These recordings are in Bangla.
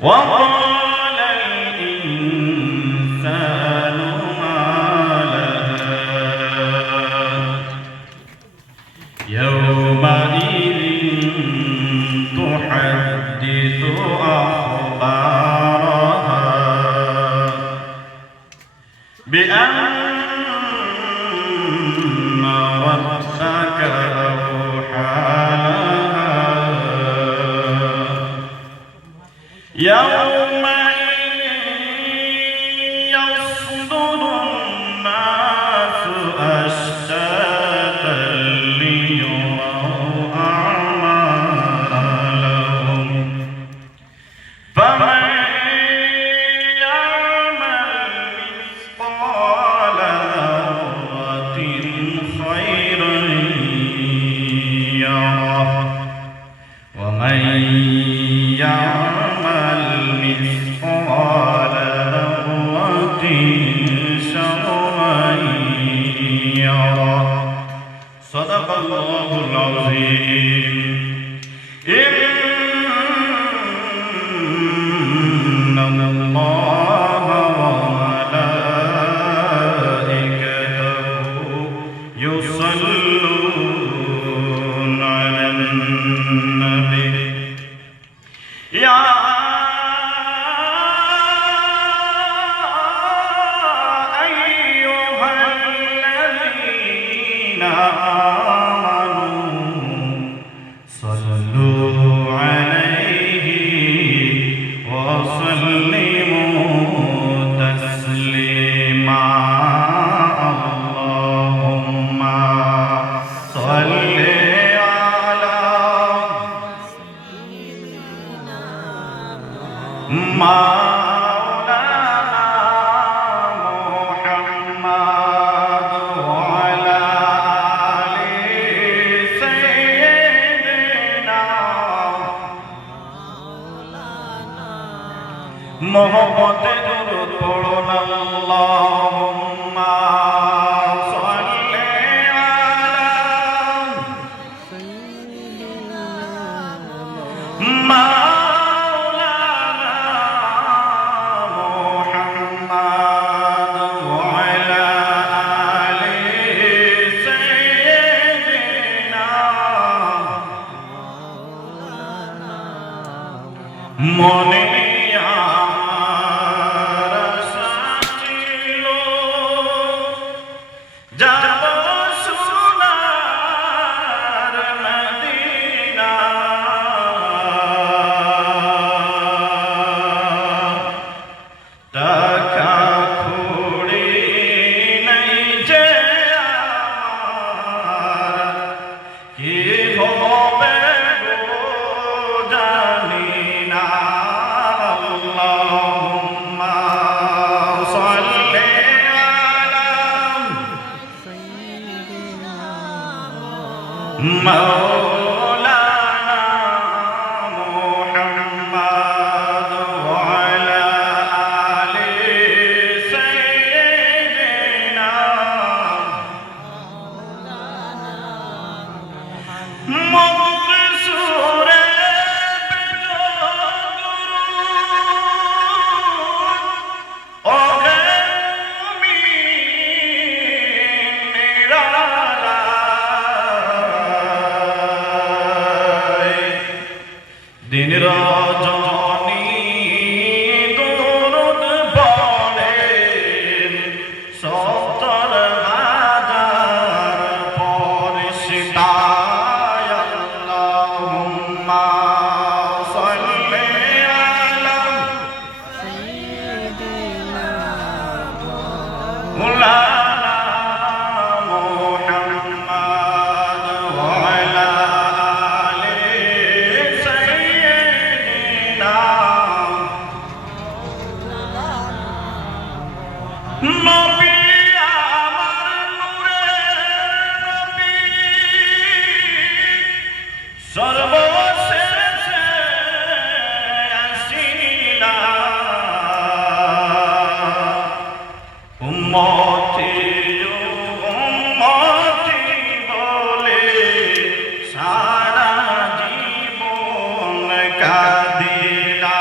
وقال الإنسان ما لها يومئذ تحدث أخبارها بأن ربك أوحى يومئذ يصدر الناس أشتاتا ليروا أعمالهم فمن يعمل مثقال ذرة خيرا يره ومن يعمل مثقال ذرة شرا يره صدق الله العظيم إن الله وملائكته يصلون على النبي يا أيها الذين آمنوا صلوا عليه وسلموا تسليما اللهم صل مولانا محمد وعلى آل سيدنا محمد درود পড়ুন اللهم صل على سيدنا মনে আমার আশা ছিল যাব সোনার মদিনা টাকা কড়ি নাই যে আমার কি হবে مولانا محمد وعلى آل سيدنا مقصور दिन रजनी दुरूद पढ़ेन सत्तर हाजार फरिश्ताय अल्लाहुम्मा सल्ली आला सय्यिदिना मौलाना मुहम्मद वअला নবী আমার নূরের নবী সর্বশেষ আসিলা উম্মতি উম্মতি বলে সারা জীবন কাঁদিলা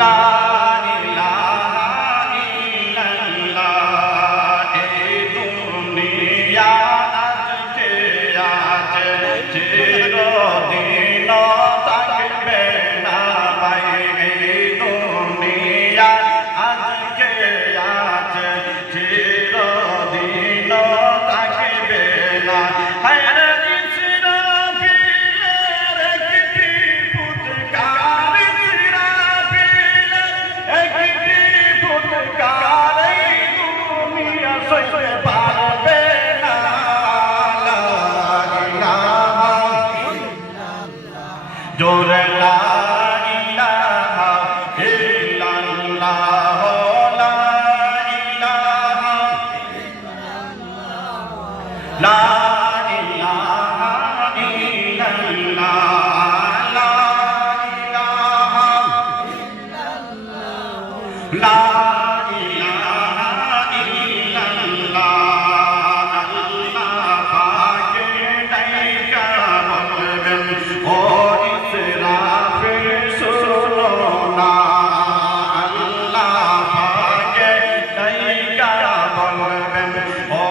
লা ইলাহা ইল্লাল্লাহ। এই দুনিয়া আজকে আছে, চিরদিন থাকবে না ভাই। এই দুনিয়া আজকে আছে, চিরদিন থাকবে না। হায়রে ইসরাফিলের একটি ফুৎকার, ইসরাফিলের একটি ফুৎকার এই দুনিয়া সইতে পারবে না। লা ইলাহা জোরে লা ইলাহা ইল্লাল্লাহ, লা ইলাহা লা ইলাহা ইল্লাল্লাহ, লা ইলাহা লা ইলাহা ইল্লাল্লাহ। আল্লাহ পাকে ডাইকা বলবেন, ও ইসরাফিল শোনো না। আল্লাহ পাকে ডাইকা বলবেন, ও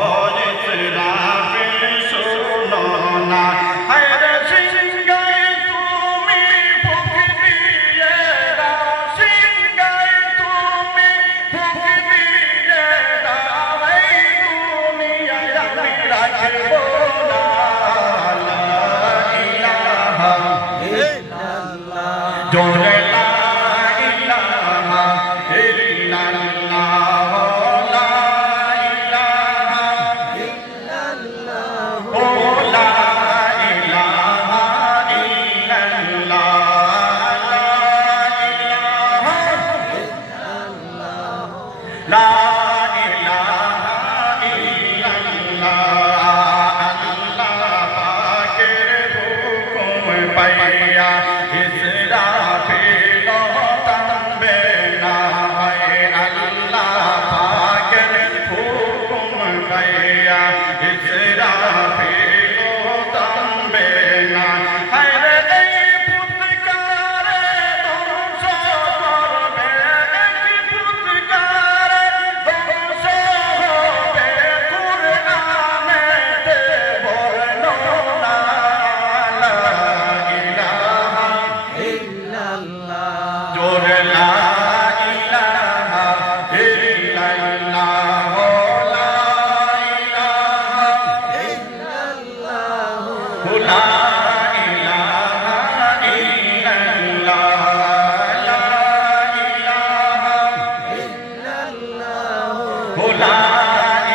ইসরাফিল শোনো না। হায়রে সিংহায় তুমি ফুঁক দিয়ে দাও, সিংহায় তুমি ফুঁক দিয়ে দাও। এই দুনিয়ায় আমি রাখবো না। লা ইলাহা জোরে লা ইলাহা ইল্লাল্লাহ, লা ইলাহা ও লা ইলাহা ইল্লাল্লাহ, লা ইলাহা লা ইলাহা ইল্লাল্লাহ। আল্লাহ পাকের হুকুম পাইয়া ইসরাফিল থামবে না। আল্লাহ পাকের হুকুম পাইয়া ইসরাফিল থামবে না। হায়রে এই ফুৎকারে ধ্বংস করবে, এই ফুৎকারে ধ্বংস হবে কুরআনেতে বর্ণনা। লা ইলাহা জোরে লা ইলাহা ইল্লাল্লাহ, লা ইলাহা লা ইলাহা ইল্লাল্লাহ, লা ইলাহা লা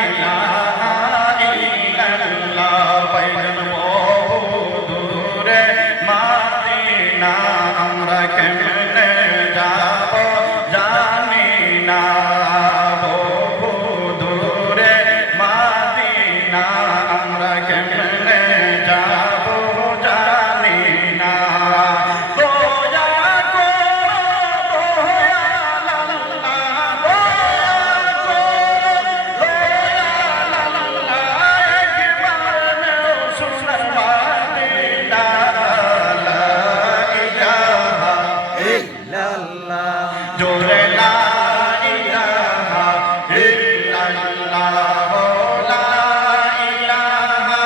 ইলাহা ইল্লাল্লাহ। বাইজন বহুদূরে মদিনা, আমরা কেমনে যাব জানি না। বহুদূরে মদিনা, আমরা কেমনে যাব জানি না। দয়া করো দয়াল আল্লাহ, দয়া করো দয়াল আল্লাহ, একবার মেও সোনার মদিনা। লা ইলাহা জোরে লা ইলাহা ইল্লাল্লাহ, লা ইলাহা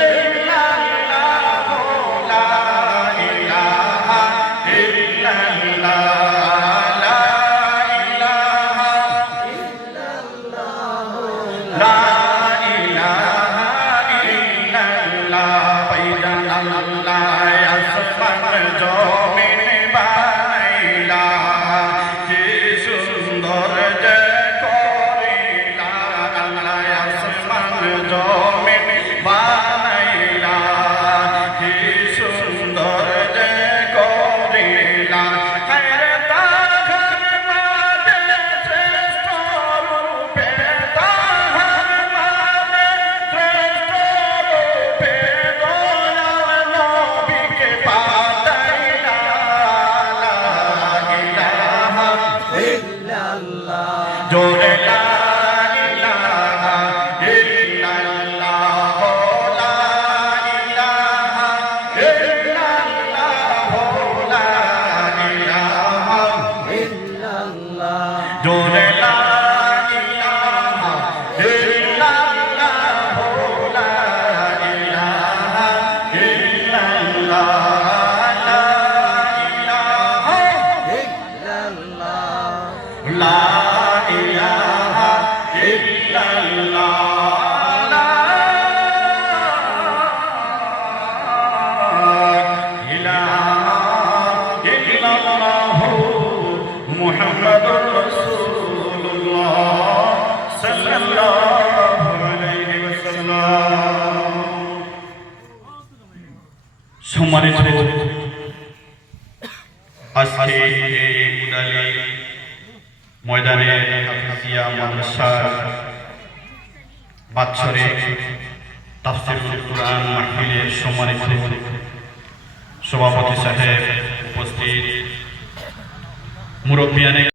ইল্লাল্লাহ, লা ইলাহা ইল্লাল্লাহ, লা ইলাহা লা ইলাহা ইল্লাল্লাহ। বাইজান আল্লাহ আসমান জমিন বানাইলা, কি সুন্দর যে করিলা। আল্লাহ আসমান জমিন বানাইলা, কি সুন্দর যে করিলা। হায়রে তাহার মাঝে শ্রেষ্ঠ রূপে, তাহার মাঝে শ্রেষ্ঠ রূপে দয়াল নবীকে পাঠাইলা। লা ইলাহা জোরে লা ইলাহা ইল্লাল্লাহ, লা ইলাহা ইল্লাল্লাহ, লা ইলাহা লা ইলাহা ইল্লাল্লাহ লা ইলাহা ইল্লাল্লাহ মুহাম্মাদুর রাসূলুল্লাহ সাল্লাল্লাহু আলাইহি ওয়াসাল্লাম। সম্মানিত আজকে এই উদালি ময়দানে হাফিজিয়া মাদ্রাসার বাৎসরিক তাফসীরুল কুরআন মাহফিলের সম্মানিত সভাপতি সাহেব, উপস্থিত মুরব্বিয়ানে